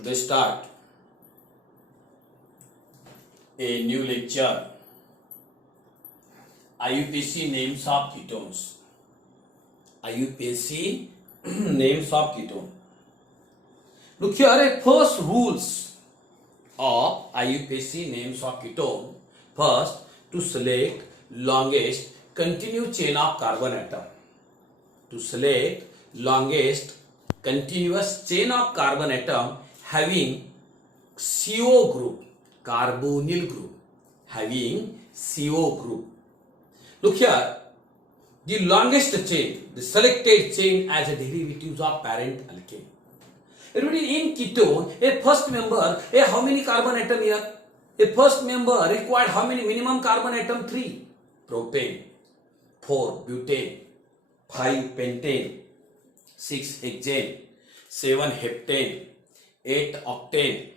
Today start a new lecture. IUPAC names of ketones. IUPAC names of ketone. Look here at first rules of IUPAC names of ketone. First, to select longest continuous chain of carbon atom. To select longest continuous chain of carbon atom having CO group, carbonyl group, having CO group. Look here, the longest chain, the selected chain as a derivative of parent alkane. Everybody, in ketone, a first member, how many carbon atom here? A first member required how many minimum carbon atom? 3. Propane, 4 butane, 5 pentane, 6 hexane, 7 heptane, 8 octane,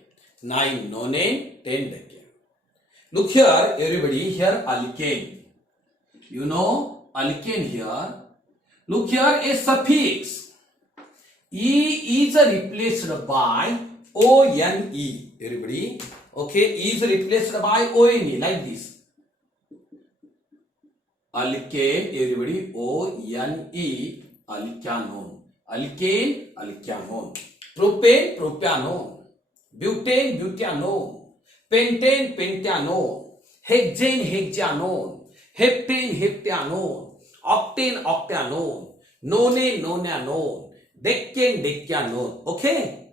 9 nonane, 10 decane. Look here, everybody, here alkane. You know alkane here. Look here, a suffix E is replaced by ONE. Everybody, okay, E is replaced by ONE like this. Alkane, everybody, ONE, alkanone. Alkane, alkanone. Propane, propanone. Butane, butanone. Pentane, pentanone. Hexane, hexanone. Heptane, heptanone. Octane, octanone. Nonane, nonanone. Decane, decanone. Okay?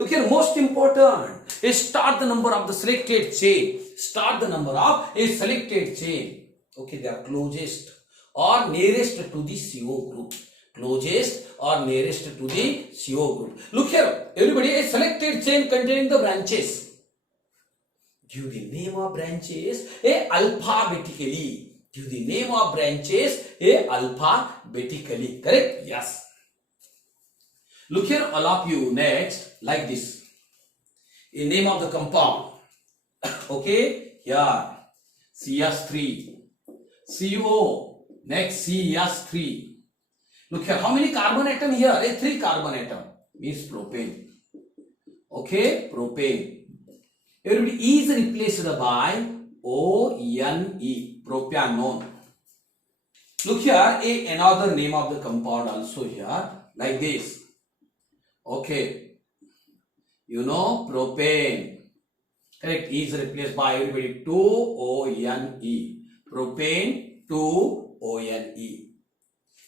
Look here, most important is start the number of the selected chain. Start the number of a selected chain. Okay, they are closest or nearest to the CO group. Closest or nearest to the CO group. Look here, everybody, a selected chain containing the branches. Give the name of branches alphabetically. Give the name of branches alphabetically. Correct? Yes. Look here, all of you, next, like this. A name of the compound. Okay? Here. CS3. CO. Next, CS3. Look here, how many carbon atom here? A 3 carbon atom. Means propane. Okay? Propane. Everybody, E is replaced by ONE. Propanone. Look here, another name of the compound also here. Like this. Okay, you know propane. Correct. E is replaced by everybody 2ONE. Propane 2ONE.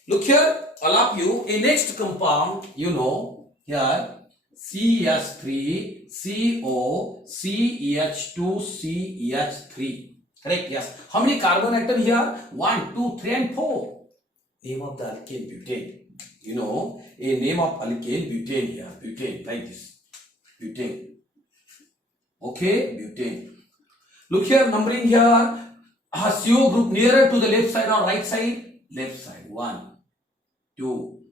Look here, all of you. A next compound, you know here CS3 CO CH2 CH3. Correct. Yes. How many carbon atom here? 1, 2, 3, and 4. Name of the alkane butane. You know, a name of alkane butane here. Butane, like this. Butane. Okay, butane. Look here, numbering here. CO group nearer to the left side or right side? Left side. 1, 2,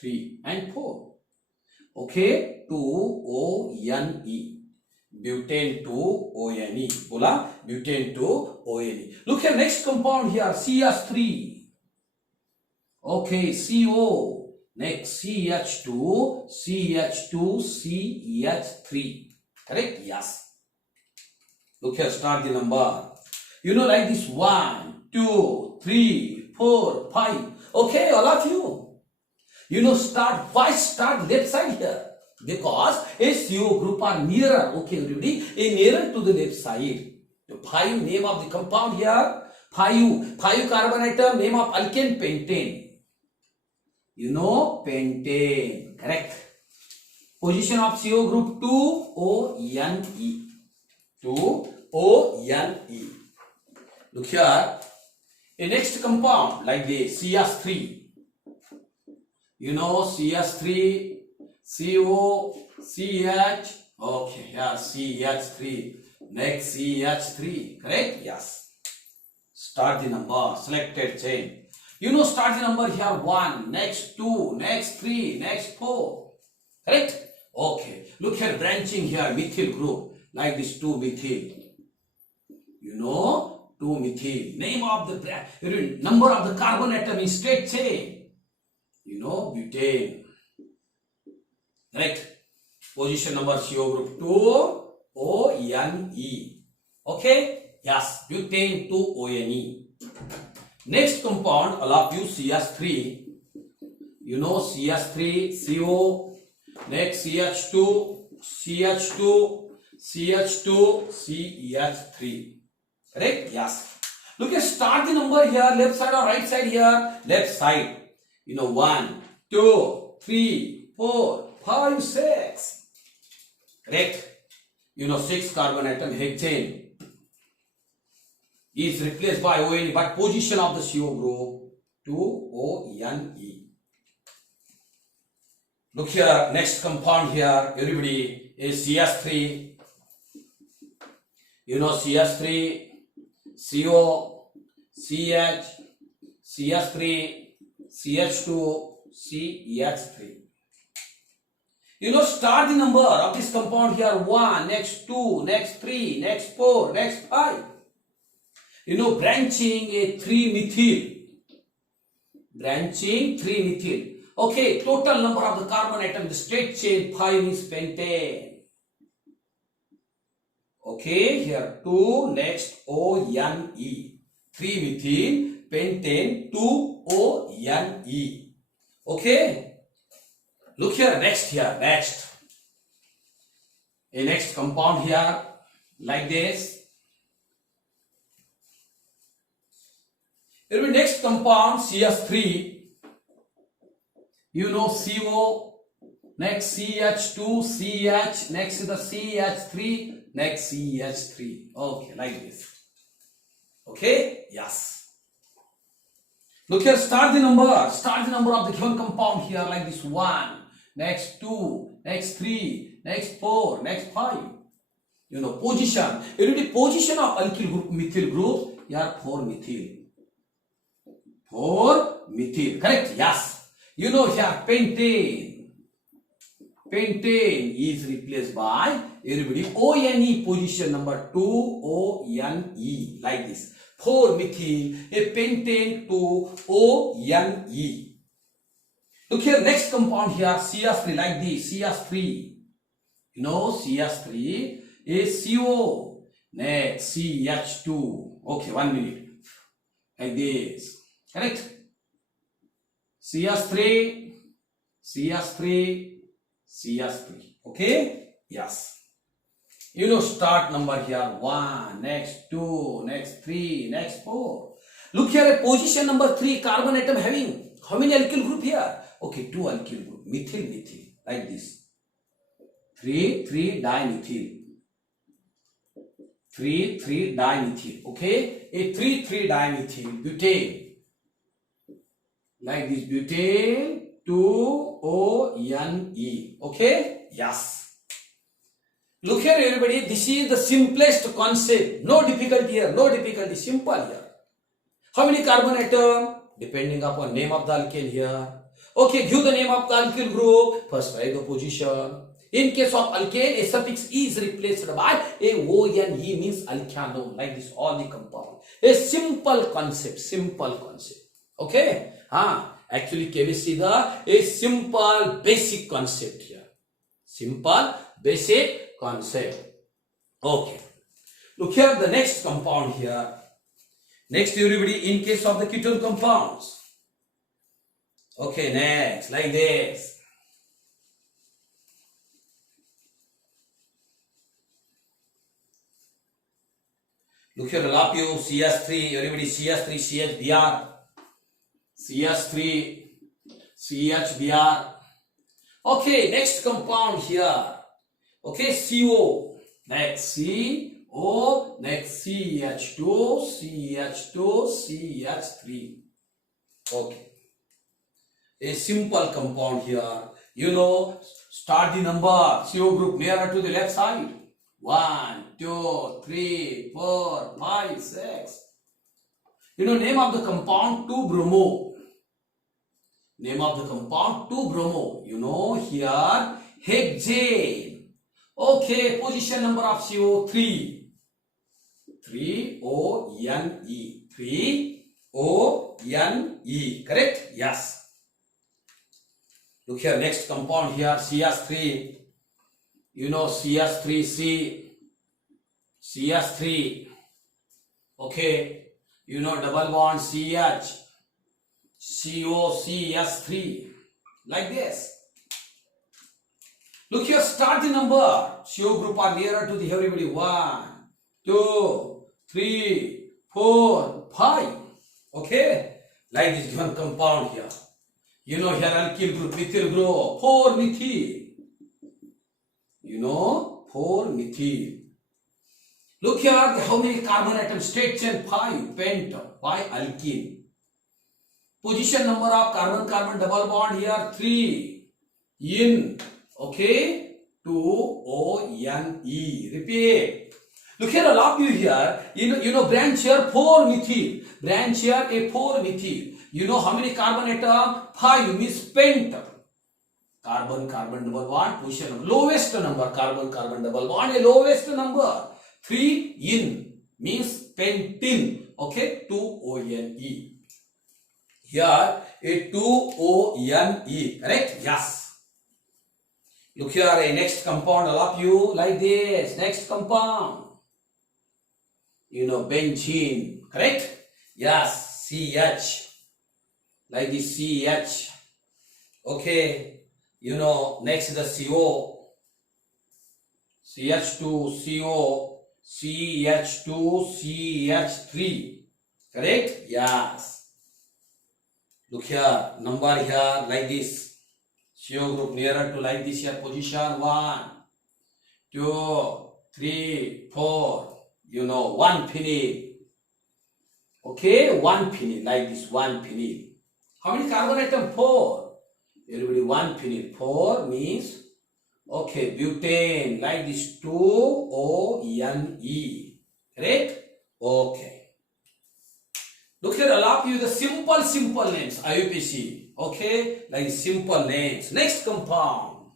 3, and 4. Okay, 2ONE. Butane 2ONE. Bola, butane 2ONE. Look here, next compound here. CS3. Okay, CO. Next, CH2, CH2, CH3. Correct? Yes. Look here, start the number. You know, like this 1, 2, 3, 4, 5. Okay, all of you. You know, why start left side here? Because a CO group are nearer. Okay, everybody, a nearer to the left side. The 5 name of the compound here. 5 carbon atom, name of alkane pentane. You know, pentane. Correct. Position of CO group 2ONE. 2ONE. Look here. A next compound like this CS3. You know, CS3, CO, CH. Okay, yeah, CH3. Next CH3. Correct? Yes. Start the number. Selected chain. You know, start the number here 1, next 2, next 3, next 4. Correct? Okay. Look here, branching here, methyl group. Like this 2-methyl. You know, 2-methyl. Name of the number of the carbon atom in straight chain. You know, butane. Correct? Position number CO group 2ONE. Okay? Yes, butane 2ONE. Next compound, all of you, CH3. You know CH3, CO. Next CH2, CH2, CH2, CH3. Correct? Yes. Look at start the number here, left side or right side here? Left side. You know 1, 2, 3, 4, 5, 6. Correct? You know 6 carbon atom hexane is replaced by ONE, but position of the CO group 2ONE. Look here, next compound here, everybody, is CH3. You know CH3, CO, CH, CH3, CH2, CH3. You know, start the number of this compound here, 1, next 2, next 3, next 4, next 5. You know, branching a 3-methyl. Branching 3-methyl. Okay, total number of the carbon atom in the straight chain 5 is pentane. Okay, here 2, next ONE. 3-methyl, pentane, 2ONE. Okay, look here, next here, next. A next compound here, like this. There will be next compound, CH3. You know CO, next CH2, CH, next is the CH3, next CH3. Okay, like this. Okay, yes. Look here, start the number of the given compound here, like this 1, next 2, next 3, next 4, next 5. You know, position. You need the position of alkyl group, methyl group. Here 4-methyl. 4-methyl, correct? Yes. You know here pentane. Pentane is replaced by everybody ONE, position number 2ONE, like this. 4-methyl, a pentane 2ONE. Look here, next compound here, CH3, like this, CH3. You know, CH3 is CO. Next, CH2. Okay, 1 minute. Like this. Correct? CH3, CH3, CH3. Okay? Yes. You know, start number here 1, next 2, next 3, next 4. Look here, a position number 3, carbon atom having how many alkyl group here? Okay, 2 alkyl group. Methyl, methyl, like this. 3 dimethyl. 3 dimethyl. Okay? A 3 dimethyl butane. Like this, butane 2ONE. Okay? Yes. Look here, everybody. This is the simplest concept. No difficulty here. No difficulty. Simple here. How many carbon atom? Depending upon name of the alkane here. Okay, give the name of the alkyl group. First write the position. In case of alkane, a suffix is replaced by a ONE, means alkanone. Like this, all the compound. A simple concept. Simple concept. Okay? Actually, chemistry is a simple basic concept here. Simple basic concept. Okay. Look here, the next compound here. Next, everybody, in case of the ketone compounds. Okay, next, like this. Look here, LAPU, CH3, everybody, CH3, CHBr. CH3, CHBr. Okay, next compound here. Okay, CO. Next CO. Next CH2, CH2, CH3. Okay. A simple compound here. You know, start the number. CO group nearer to the left side. 1, 2, 3, 4, 5, 6. You know, name of the compound 2-bromo. Name of the compound 2-bromo. You know, here hexane. Okay, position number of CO 3. 3ONE. 3ONE. Correct? Yes. Look here, next compound here, CH3. You know CH3C, CH3. Okay. You know double bond CH, COCH3. Like this. Look here, start the number. CO group are nearer to the everybody. 1, 2, 3, 4, 5. Okay? Like this given compound here. You know here alkyl group, methyl group, 4-methyl. You know, 4-methyl. Look here, how many carbon atoms? State chain 5, pent, by alkene. Position number of carbon-carbon double bond here 3. In, okay, 2-O-N-E. Repeat. Look here, all of you here. You know branch here 4-methyl. Branch here a 4-methyl. You know how many carbon atom? 5 means pent. Carbon-carbon double bond. Position lowest number. Carbon-carbon double bond a lowest number. 3 in means pentene. Okay, 2-O-N-E. Here a 2-O-N-E. Correct? Yes. Look here, a next compound, all of you, like this. Next compound. You know, benzene. Correct? Yes. CH. Like this CH. Okay. You know, next the CO. CH2, CO, CH2, CH3. Correct? Yes. Look here, number here, like this. CO group nearer to like this here. Position 1, 2, 3, 4. You know, 1 phenyl. Okay, 1 phenyl, like this, 1 phenyl. How many carbon atom? 4. Everybody, 1 phenyl. 4 means, okay, butane, like this, 2-O-N-E. Correct? Okay. Look here, all of you, the simple names, IUPAC. Okay, like simple names. Next compound,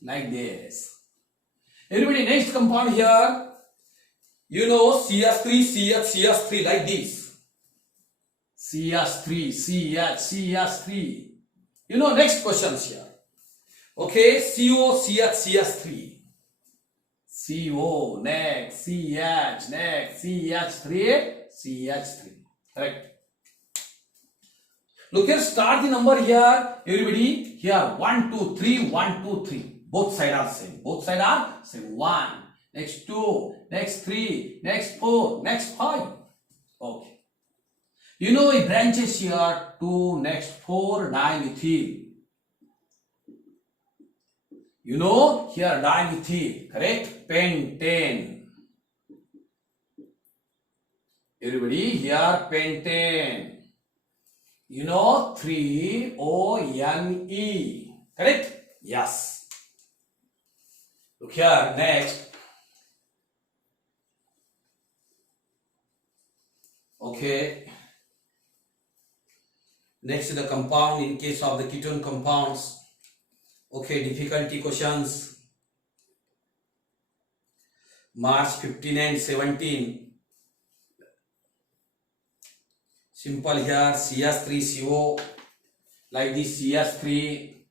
like this. Everybody, next compound here. You know, CH3, CH, CH3, like this. CH3, CH, CH3. You know, next questions here. Okay, CO, CH, CH3. CO, next, CH, next, CH3, CH3. Correct. Look here, start the number here. Everybody, here 1, 2, 3, 1, 2, 3. Both sides are same. Both sides are same. 1, next 2, next 3, next 4, next 5. Okay. You know, it branches here 2, next 4, dimethyl. You know, here dimethyl. Correct? Pentane. Everybody, here pentane. You know, 3-O-N-E. Correct? Yes. Look here, next. Okay. Next, the compound in case of the ketone compounds. Okay, difficulty questions. March 15 and 17. Simple here, CH3CO, like this CH3,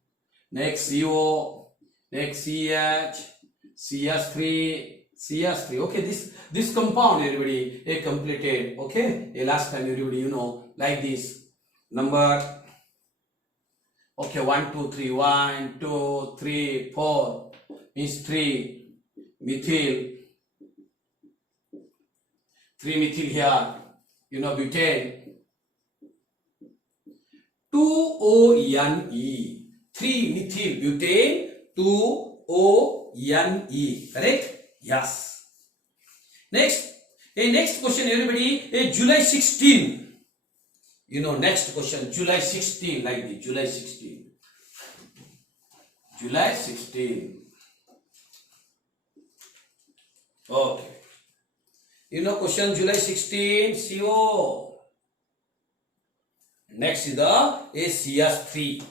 next CO, next CH, CH3, CH3. Okay, this compound, everybody, a completed. Okay, a last time, everybody, you know, like this number. Okay, 1, 2, 3, 1, 2, 3, 4 means 3 methyl, 3 methyl here. You know, butane. 2-O-N-E. 3 methyl butane, 2-O-N-E. Correct? Yes. Next, next question, everybody. July 16. You know, next question, July 16, like this, July 16. July 16. Okay. You know, question July 16, CO. Next is the CH3.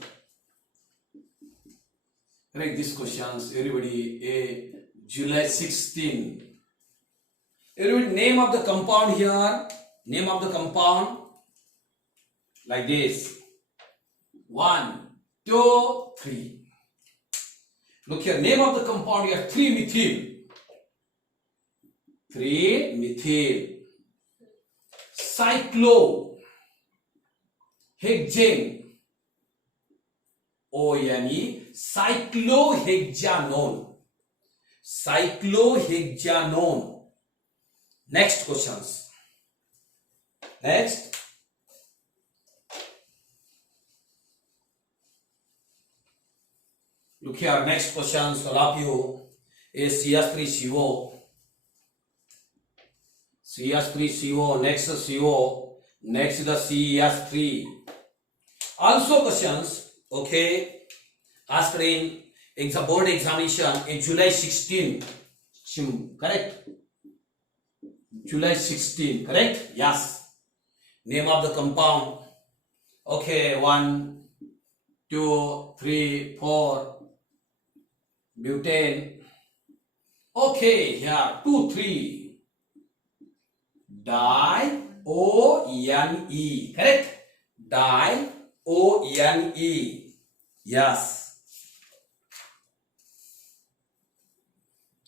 Correct these questions, everybody. July 16. Everybody, name of the compound here. Name of the compound. Like this. 1, 2, 3. Look here, name of the compound here, 3-methyl. 3-methyl. Cyclohexane. O-N-E, cyclohexanone. Cyclohexanone. Next questions. Next. Look here, next questions for all of you is CH3CO. CH3CO, next CO, next the CH3. Also questions, okay, asked in board examination in July 16. Correct? July 16, correct? Yes. Name of the compound. Okay, 1, 2, 3, 4. Butane. Okay, here 2, 3. Dione. Correct? Dione. Yes.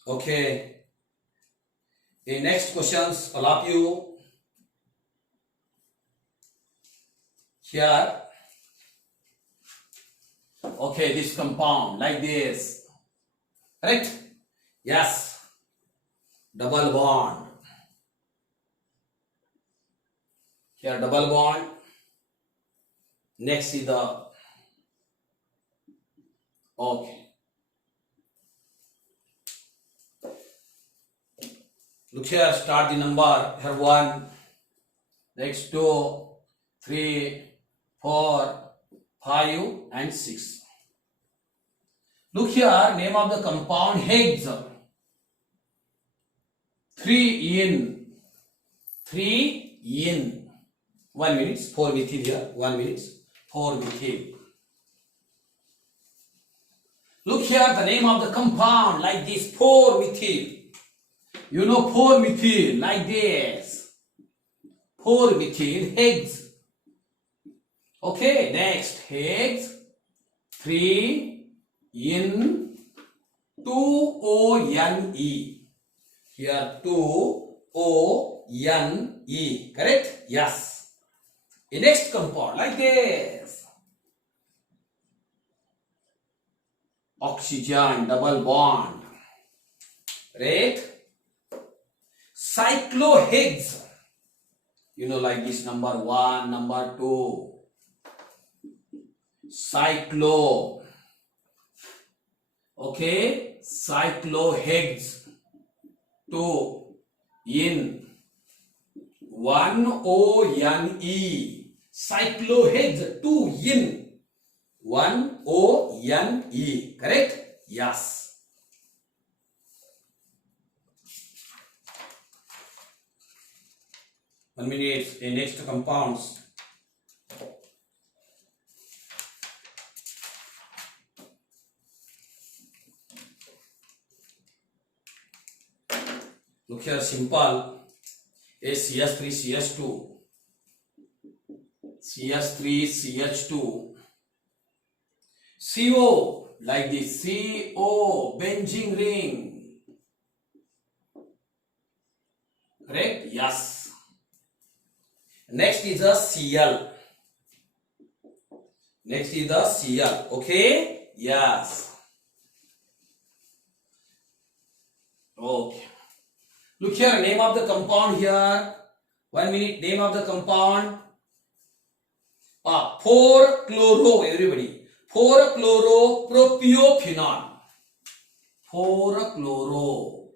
Okay. The next questions, all of you. Here. Okay, this compound like this. Correct? Yes. Double bond. Here double bond. Next is the okay. Look here, start the number. Here 1, next 2, 3, 4, 5 and 6. Look here, name of the compound Higgs. 3-in. 3-in. 1 minute, 4-methyl here. 1 minute, 4-methyl. Look here, the name of the compound like this, 4-methyl. You know 4-methyl like this. 4-methyl Higgs. Okay, next Higgs 3-in 2-O-N-E. Here 2-O-N-E. Correct? Yes. The next compound like this. Oxygen double bond. Right? Cyclohexane. You know like this, number 1, number 2. Cyclo. Okay, cyclohexane 2-in 1-O-N-E. Cyclohexane 2-in 1-O-N-E. Correct? Yes. One minute. The next compounds. Look here, simple. is CH3CH2. CH3CH2. CO, like this, CO, benzene ring. Correct? Yes. Next is the Cl. Next is the Cl. Okay? Yes. Okay. Look here, name of the compound here. 1 minute, name of the compound. 4-chloro, everybody. 4-chloropropionol. 4-chloro.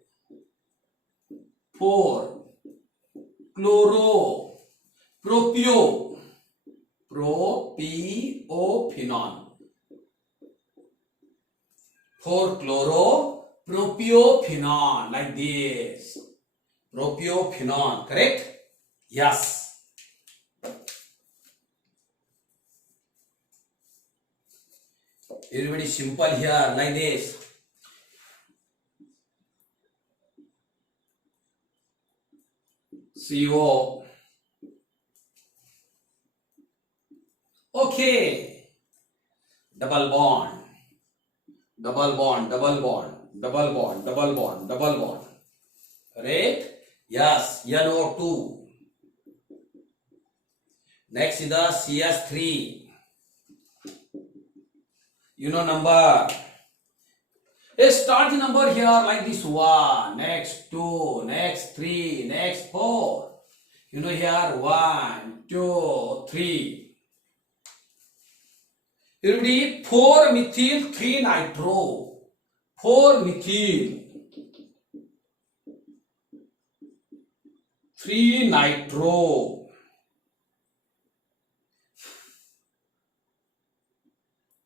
4-chloro-propionol. 4-chloro-propionol, like this. Propionol, correct? Yes. Everybody simple here, like this. CO. Okay. Double bond. double bond, double bond, double bond, double bond, double bond. Correct? Yes, NO2. Next is the CS3. You know number. Start the number here like this: 1, next 2, next 3, next 4. You know here 1, 2, 3. Everybody, 4 methyl 3 nitro. 4 methyl 3 nitro.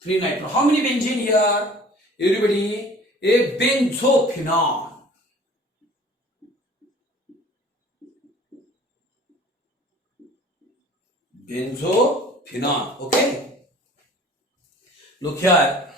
3 nitro. How many benzene here? Everybody, a benzophenone. Benzophenone. Okay. Look here,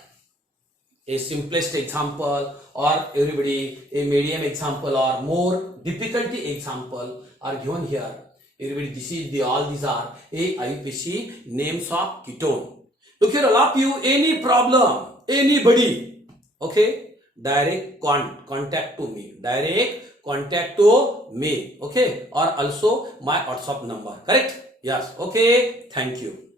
a simplest example, or everybody a medium example, or more difficulty example are given here. Everybody, this is the all these are AIPC names of ketone. Look here, all of you, any problem, anybody, okay, direct contact to me, direct contact to me, okay, or also my WhatsApp number, correct? Yes, okay, thank you.